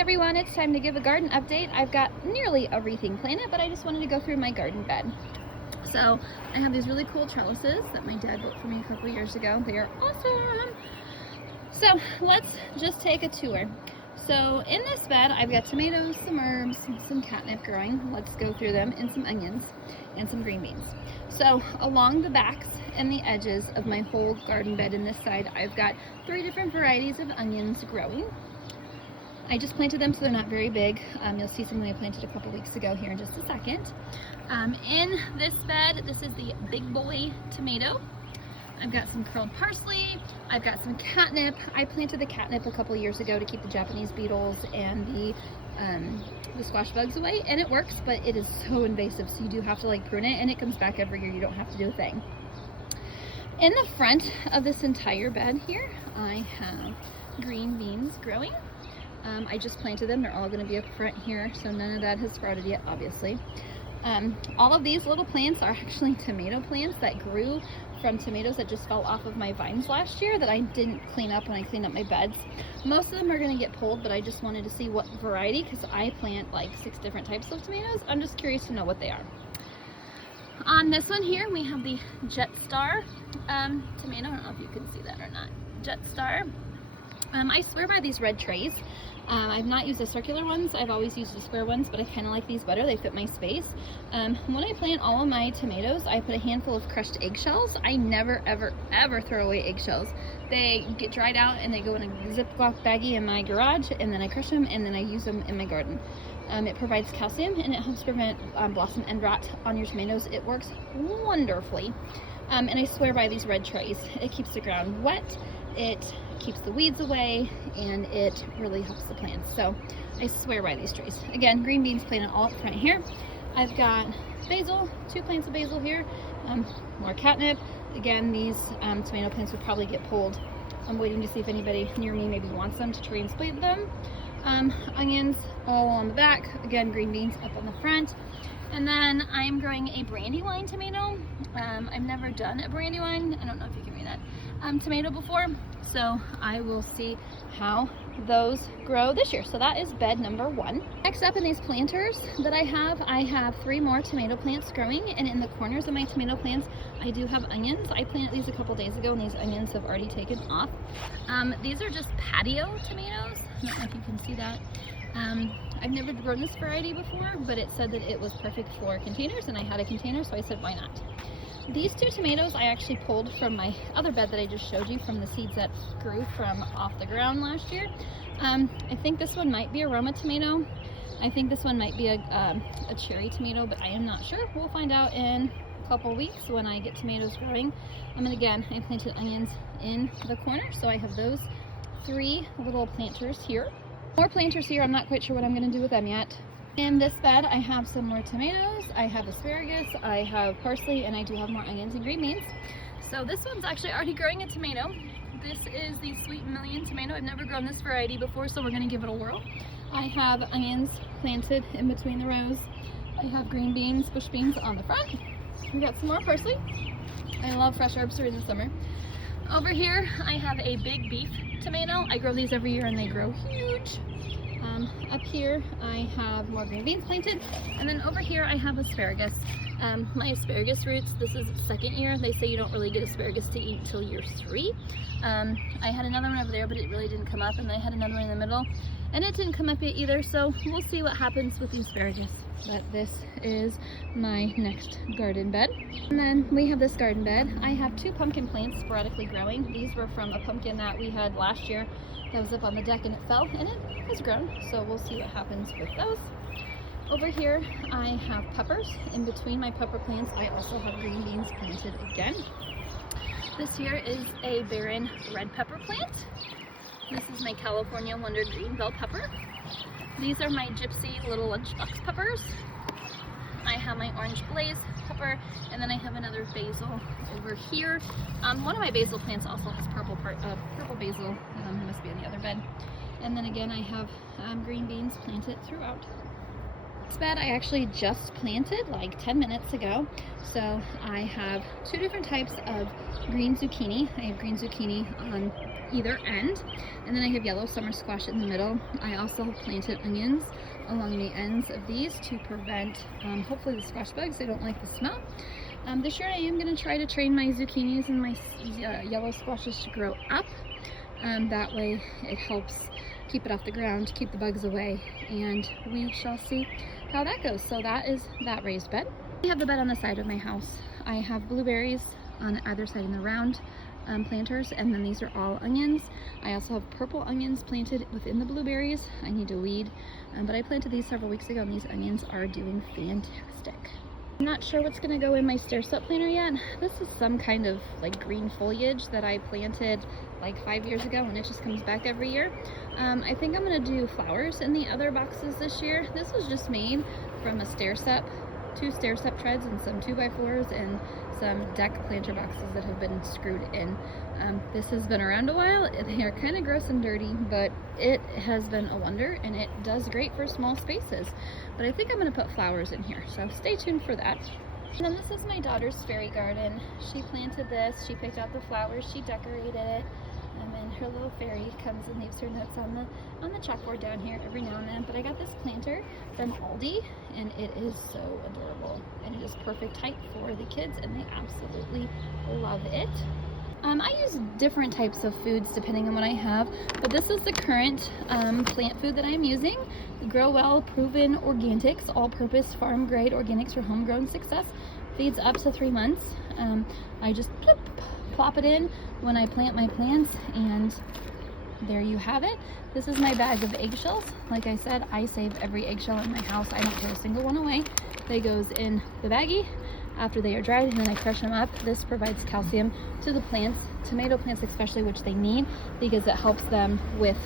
everyone, it's time to give a garden update. I've got nearly everything planted, but I just wanted to go through my garden bed. So I have these really cool trellises that my dad built for me a couple years ago. They are awesome. So let's just take a tour. So in this bed, I've got tomatoes, some herbs, some catnip growing. Let's go through them, and some onions and some green beans. So along the backs and the edges of my whole garden bed in this side, I've got 3 different varieties of onions growing. I just planted them so they're not very big. You'll see something I planted a couple weeks ago here in just a second. In this bed, this is the big boy tomato. I've got some curled parsley, I've got some catnip. I planted the catnip a couple years ago to keep the Japanese beetles and the squash bugs away, and it works, but it is so invasive, so you do have to like prune it, and it comes back every year. You don't have to do a thing. In the front of this entire bed here, I have green beans growing. I just planted them. They're all going to be up front here, so none of that has sprouted yet, obviously. All of these little plants are actually tomato plants that grew from tomatoes that just fell off of my vines last year that I didn't clean up when I cleaned up my beds. Most of them are going to get pulled, but I just wanted to see what variety, because I plant like 6 different types of tomatoes. I'm just curious to know what they are. On this one here, we have the Jetstar tomato. I don't know if you can see that or not. Jetstar. I swear by these red trays. I've not used the circular ones. I've always used the square ones, but I kind of like these better. They fit my space. When I plant all of my tomatoes, I put a handful of crushed eggshells. I never, ever, ever throw away eggshells. They get dried out and they go in a Ziploc baggie in my garage, and then I crush them and then I use them in my garden. It provides calcium and it helps prevent blossom end rot on your tomatoes. It works wonderfully. And I swear by these red trays. It keeps the ground wet. It keeps the weeds away, and it really helps the plants. So I swear by these trays. Again, green beans planted all up front here. I've got basil, 2 plants of basil here, more catnip. Again, these tomato plants would probably get pulled. I'm waiting to see if anybody near me maybe wants them to transplant them. Onions all on the back. Again, green beans up on the front. And then I'm growing a brandywine tomato. I've never done a brandywine, I don't know if you can read that, tomato before, so I will see how those grow this year. So that is bed number 1. Next up in these planters that I have 3 more tomato plants growing, and in the corners of my tomato plants I do have onions. I planted these a couple days ago and these onions have already taken off. These are just patio tomatoes. I don't know if you can see that. I've never grown this variety before, but it said that it was perfect for containers, and I had a container, so I said why not. These 2 tomatoes I actually pulled from my other bed that I just showed you, from the seeds that grew from off the ground last year. I think this one might be a Roma tomato. I think this one might be a cherry tomato, but I am not sure. We'll find out in a couple weeks when I get tomatoes growing. And again, I planted onions in the corner, so I have those 3 little planters here. More planters here. I'm not quite sure what I'm going to do with them yet. In this bed, I have some more tomatoes, I have asparagus, I have parsley, and I do have more onions and green beans. So this one's actually already growing a tomato. This is the Sweet Million tomato. I've never grown this variety before, so we're going to give it a whirl. I have onions planted in between the rows. I have green beans, bush beans on the front. We got some more parsley. I love fresh herbs during the summer. Over here, I have a big beef tomato. I grow these every year and they grow huge. Up here I have more green beans planted, and then over here I have asparagus. My asparagus roots, this is its 2nd year. They say you don't really get asparagus to eat until year 3. I had another one over there, but it really didn't come up, and then I had another one in the middle and it didn't come up yet either, so we'll see what happens with the asparagus. But this is my next garden bed. And then we have this garden bed. I have 2 pumpkin plants sporadically growing. These were from a pumpkin that we had last year that was up on the deck, and it fell, and it has grown, so we'll see what happens with those. Over here I have peppers. In between my pepper plants I also have green beans planted again. This here is a barren red pepper plant. This is my California Wonder Green Bell pepper. These are my Gypsy little lunchbox peppers. I have my orange blaze pepper, and then I have another basil over here. One of my basil plants also has purple basil. It must be in the other bed. And then again, I have green beans planted throughout. This bed I actually just planted like 10 minutes ago. So I have 2 different types of green zucchini. I have green zucchini on either end. And then I have yellow summer squash in the middle. I also have planted onions along the ends of these to prevent, hopefully, the squash bugs. They don't like the smell. This year I am going to try to train my zucchinis and my yellow squashes to grow up. That way it helps keep it off the ground, keep the bugs away, and we shall see how that goes. So that is that raised bed. I have the bed on the side of my house. I have blueberries on either side in the round planters, and then these are all onions. I also have purple onions planted within the blueberries. I need to weed, but I planted these several weeks ago, and these onions are doing fantastic. I'm not sure what's going to go in my stair step planter yet. This is some kind of like green foliage that I planted like 5 years ago, and it just comes back every year. I think I'm going to do flowers in the other boxes this year. This was just made from a stair step, 2 stair step treads and some 2x4s and some deck planter boxes that have been screwed in. This has been around a while. They are kind of gross and dirty, but it has been a wonder, and it does great for small spaces. But I think I'm going to put flowers in here, so stay tuned for that. And then this is my daughter's fairy garden. She planted this, she picked out the flowers, she decorated it, and her little fairy comes and leaves her notes on the chalkboard down here every now and then. But I got this planter from Aldi, and it is so adorable, and it is perfect height for the kids, and they absolutely love it. I use different types of foods depending on what I have, but this is the current plant food that I'm using. Grow Well Proven Organics, all-purpose farm-grade organics for homegrown success. Feeds up to 3 months. I just plop it in when I plant my plants, and there you have it. This is my bag of eggshells. Like I said, I save every eggshell in my house. I don't throw a single one away. They goes in the baggie after they are dried, and then I crush them up. This provides calcium to the plants, tomato plants especially, which they need because it helps them with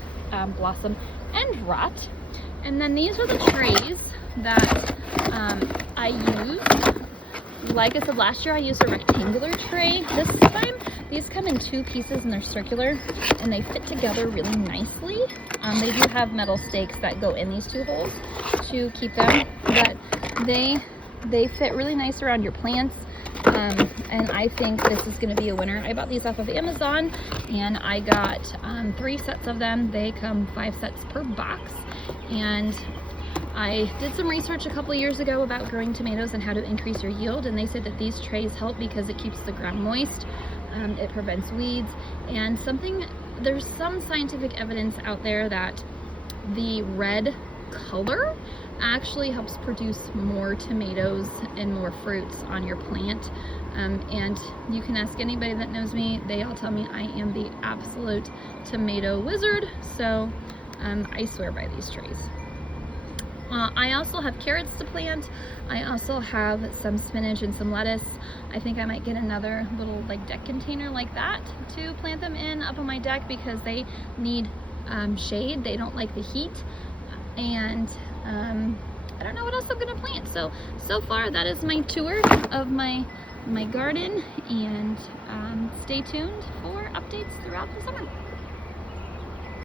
blossom and rot. And then these are the trays that I use. Like I said, last year I used a rectangular tray. This time these come in 2 pieces, and they're circular, and they fit together really nicely. They do have metal stakes that go in these 2 holes to keep them, but they fit really nice around your plants, and I think this is going to be a winner. I bought these off of Amazon, and I got 3 sets of them. They come 5 sets per box, and I did some research a couple years ago about growing tomatoes and how to increase your yield, and they said that these trays help because it keeps the ground moist, it prevents weeds, and there's some scientific evidence out there that the red color actually helps produce more tomatoes and more fruits on your plant. And you can ask anybody that knows me, they all tell me I am the absolute tomato wizard, so I swear by these trays. I also have carrots to plant. I also have some spinach and some lettuce. I think I might get another little like deck container like that to plant them in up on my deck because they need shade. They don't like the heat. And I don't know what else I'm gonna plant. So far that is my tour of my garden, and stay tuned for updates throughout the summer.